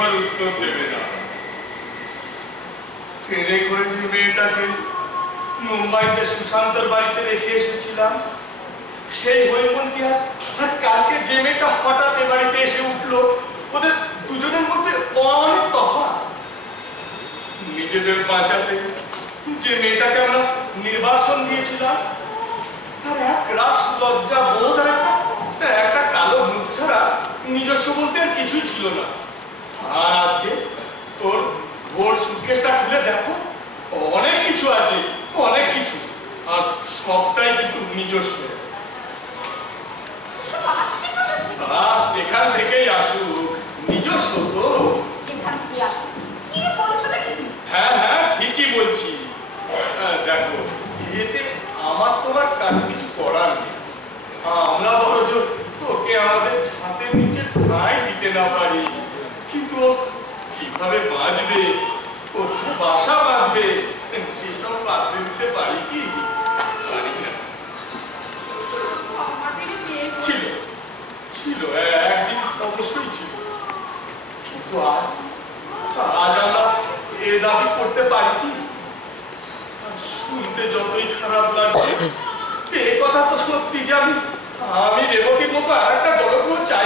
কথার উত্তর দেবে না। ট্রেনে করে যে মেয়েটাকে মুম্বাইতে সুশান্তর বাড়িতে রেখে এসেছিলাম, সেই হৈমন্তী আর কালকে যে মেয়েটা হঠাৎ এ বাড়িতে এসে উঠলো, ওদের দুজনের মধ্যে অনেক তফাৎ। নিজেদের বাঁচাতে যে মেয়েটাকে আমরা নির্বাসন দিয়েছিলাম, তার এক রাস লজ্জা বোধ আর একটা কালো মুখ ছাড়া নিজস্ব বলতে আর কিছুই ছিল না। আর আজকে তোর ভোর সুটকেসটা খুলে দেখো, অনেক কিছু আছে, অনেক কিছু, আর সবটাই কিন্তু নিজস্ব। যেখান থেকেই আসুক, নিজস্ব তো। হ্যাঁ হ্যাঁ, ঠিকই বলছি। দেখো, এতে আমার তোমার কারো কিছু করার নেই। আমরা বড় ওকে আমাদের ছাদের নিচে ঠাঁই দিতে না পারি, কিন্তু কিভাবে বাঁচবে, কোথায় বাসা বাঁধবে, সেসব বাঁধতে দিতে পারি কি? পারি না। ছিল ছিল একদিন অবশ্যই ছিল, কিন্তু আজ আমরা এ দাবি করতে পারি কি? শুনতে যতই খারাপ লাগছে, এ কথা তো সত্যি যে আমি রেবতীর মতো আর একটা গড়গ্রহ চাই